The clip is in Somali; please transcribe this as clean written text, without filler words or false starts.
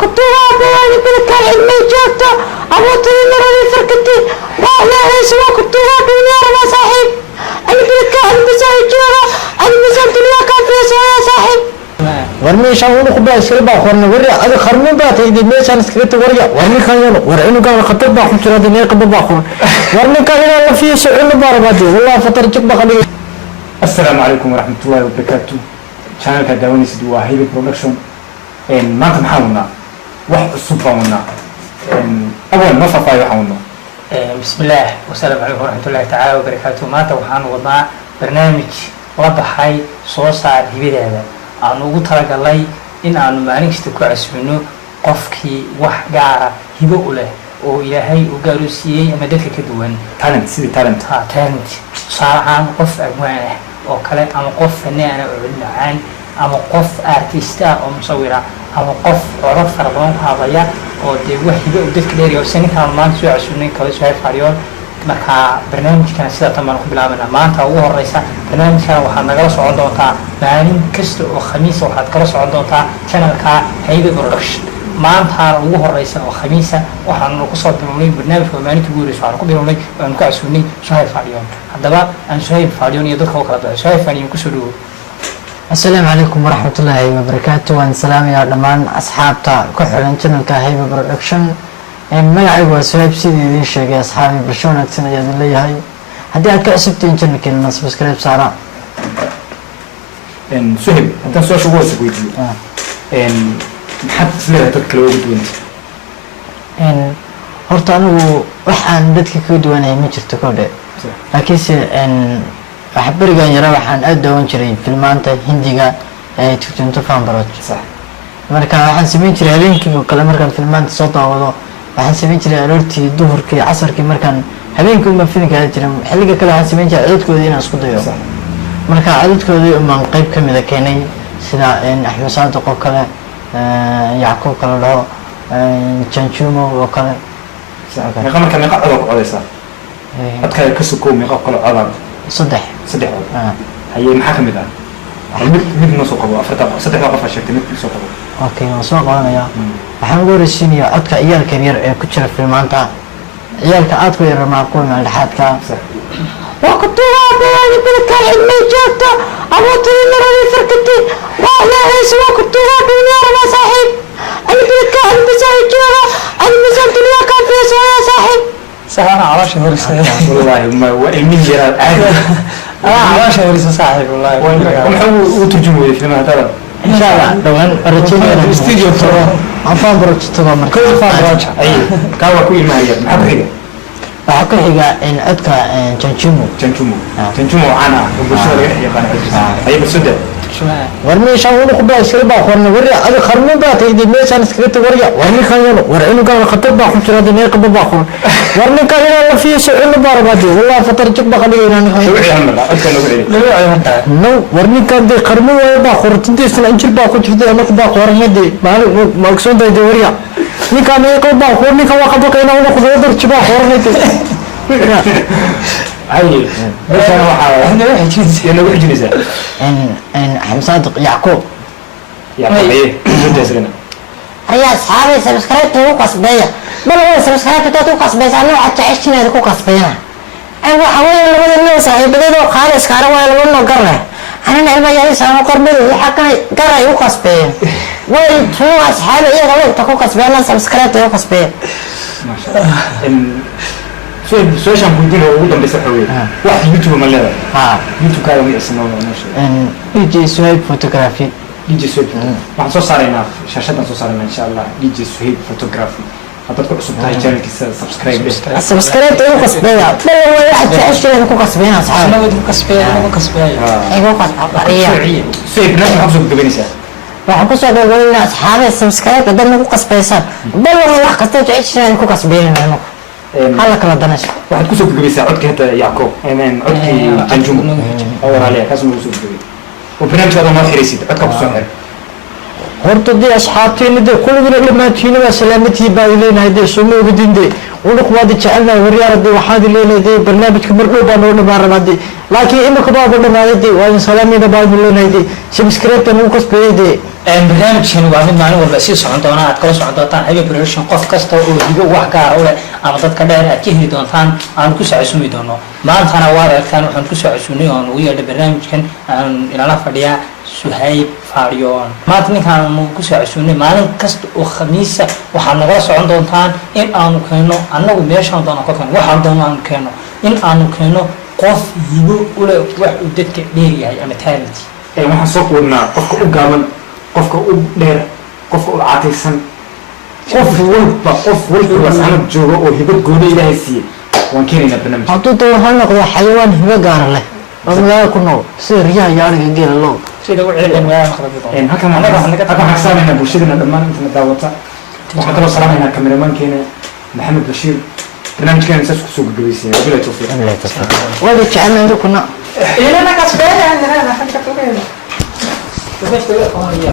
وكنت واقف بلك علمي جاته أبوتي مرة فرقتي وأنا عيسى وكنت واقف يا صاحب أنا بلك علمي جاته أنا نزلت لي كان في يا صاحب warmii shan uu ku baashay baa qorna wari adiga qarmin baa taydii meeshan iskreeto wariga warmii kan yano war inuu gaar khatar baa ku jira dinay qaba baa qoran warmii kan ina la fiisho inuu baarbaadi wallahi fatar jib baa qali السلام عليكم ورحمة الله وبركاته. channel كداوني سدوا هيبي برودكشن. ما تنحاولنا واحد الصباونا. أول ما فايو حاولنا. بسم الله والسلام عليكم ورحمة الله تعالى وبركاته. ما توحان وضع برنامج وضع حي صوصار هيبي هذا. أنا قلت لك الله إن أنا ما نكستكوا عسمنو قفكي وحجارة هيبو له وإلهي وقالوسية مدك كدوان. talent سيدي talent. ها talent صراحة قف أجمعه أو كلا أما قف فنان أو علان أما قف أرتيستا أو مصورة أما قف عرف فربان هذايا أو ده وحيد ودك كدير يوسني كان مان سوى عشرين كلا سوى فاريون مركا برنامج كان سيدا تمام قبل عمنا ما أنت هو الرئيس برنامج كان وحنا جلس عندنا معلم كست وخميس وحد جلس عندنا كان كا هيبي برودكشن ما أنت هو الرئيس وخميسة وحنا نقصد بمولين برنامج ومعني كبير شو عارف بمولين ونكاسوني شهر فاريون هذا بقى أن شهر فاريون يدرك هو كذا شهر فاريون كسرو. السلام عليكم ورحمة الله وبركاته وان سلام يا دمان أصحابتا كحلن channel هيبي برودكشن magacaygu waa suhaib sidii idiin sheegay asxaabi bulsho wanaagsan ayaad leeyahay haddii aad ka cusubtiin channelkeena subscribe saara suhaib haddaan su-aasha ugu hoose weydiiyo maxaad isleedahay dadka kale ugu duwanta horta anigu wax aan dadka kaga duwanahay ma jirto kodhe laakiinse wax berigan yara waxaan aad daawan jiray filmaanta hindiga ee tugtunto fanbaroj marka waxaan samayn jiray habeenkii oo kale markaan filmaanta soo daawado waxaan samayn jiray aroortii duhurkii casarkii markaan habeenkii uma filinka aadi jiray xilliga kale waxaan samayn jiray codadkooda inaan isku dayo marka codadkoodii umaan qayb ka mida keenay sida axmed saadiq oo kale yacquub kale dhaho janjumo oo kale meeqa marka meeqa codoo ku codaysaa codkaaga ka sokow meeqa kale codaa saddex cod haye maxaa ka mid ah mid noo soo qabo saddexda qof aa sheegtay mid soo qabo okay waan soo qabanayaa waxaan ugu horeysiinayaa codka ciyaalka yar ee ku jira filmaanta ciyaalka aad ku yar macquul dhexaadka وكنت واقف بلك علمي جاته أبوتي مرة فرقتي وأنا عيسى وكنت واقف يا صاحب أنا بلك علمي جاته أنا نزلت لي كان في يا صاحب سهرنا على شهر السنة. والله ما وإلمين جرال عادي. على شهر الساحل والله. ومحو وترجموا الفيلم هذا. إن شاء الله دوان رجينا الاستديو ترى أنفان بروج ترى مركز كل فان بروج أي كوا كوي ما هي محب حاجة وحكي حاجة إن أذكى تنجمو أنا وبشر يحيى قناة أي بسدة warmii shan uu ku baashay baa qorna wari adiga qarmin baa taydii meeshan iskreeto wariga warmii kan yano war inuu gaar khatar baa ku jira dinay qaba baa qoran warmii kan ina la fiisho inuu baarbaadi wallahi fatar jib baa qali inaan no warmii kan de qarmin way baa qortintiisna injil baa ku jirtay ama ku baa qoranadi ma ogsoon dayday wariga ninka ma qaba baa qoran ninka waa qaba inaa uu ku dar jib baa qoranadi أي بس أنا وحاول إحنا واحد جنسة إن أحمد صادق يعقوب إيه جدا سرنا يا أصحابي سبسكرايب توقف بيا بل هو سبسكرايب توقف بيا أنا حتى عشتنا توقف بيا أنا حاولنا نبدأ الناس بدأوا خالص كانوا يقولون قرة أنا نعلم يا إنسان قربي حكى قرة يوقف بيا وين أصحابي إيه قالوا توقف بيا أنا سبسكرايب توقف بيا ما شاء الله سو شان بودين هو ودن بس حوي واحد يوتيوب ملاه يوتيوب كانوا يسمعوا نشر ان يجي سويب فوتوغرافي يجي سويب ما صار صارينا شاشتنا صار صارينا ان شاء الله يجي سويب فوتوغرافي هتدخل سبتاي channel كيس سبسكرايب توقف بيا بل هو واحد عشتنا توقف بيا أصحابي أنا ودي توقف بيا أيوة قصة سويب ناس محبسوا بجبينيسا waxaan ku soo dhaweynaynaa asxaabe subscribe dad nagu qasbaysan bal wax kasta oo jeceshaan ku qasbeynayno هلا كلا دناش واحد كسب جبيسة عد كهت يعقوب إيمان عد كي تنجم أول عليه كاسم كسب جبي وبرنامج هذا ما خيرسيد عد كسب حر horta dee asxaabteena dee kulligina dhammaantiina waa salaamatii baa ileenahay dee suma ogadin dee unuku waadi jecelnahay waryaara dee waxaad ileenahay dee barnaamijka mardhow baa noo dhamaan rabaa dee laakiin imika baaba dhamaaday dee waadin salaamina baad ileenahay dee subscribe-tan ugu kasbeeyay dee barnaamijkani waa mid maalin walba sii socon doona aad kala socon doontaan Hibe Production qof kasta oo hibo wax gaar u leh ama dadka dheer aad ka heli doontaan aan ku socodsuumi doono maantana waa aragtaan waxaan ku socodsuunay oo ugu yeedhay barnaamijkan aan ilaa fadhiya Suhayb Faariyoon maanta ninkaan ku socodsuunay maalin kasta oo khamiisa waxaan nagala socon doontaan in aanu keeno annagu meeshaan doona ka keeno waxaan doona aan keeno in aanu keeno qof hibo u leh wax uu dadka dheer yahay ama talent waxaan soo quudnaa qofka u gaaban qofka u dheer qofka u caataysan qof walba sanad jooga oo hibad gooni ilaahay siiyey waan keenaynaa barnaamij hadduu dee ha noqdo xayawaan hibo gaara leh oo magaalo ku nool sida riyaha iyo ariga geela loo sida u celin halkan waxaan saamaynaa bulshadana dhammaan intana daawata waxaan kaloo salaamaynaa kameramaankeena maxamed bashiir barnaamijkeena saas kusoo gagabaysiiya wabilahi tawfiiq waadi jecelnahay idukuna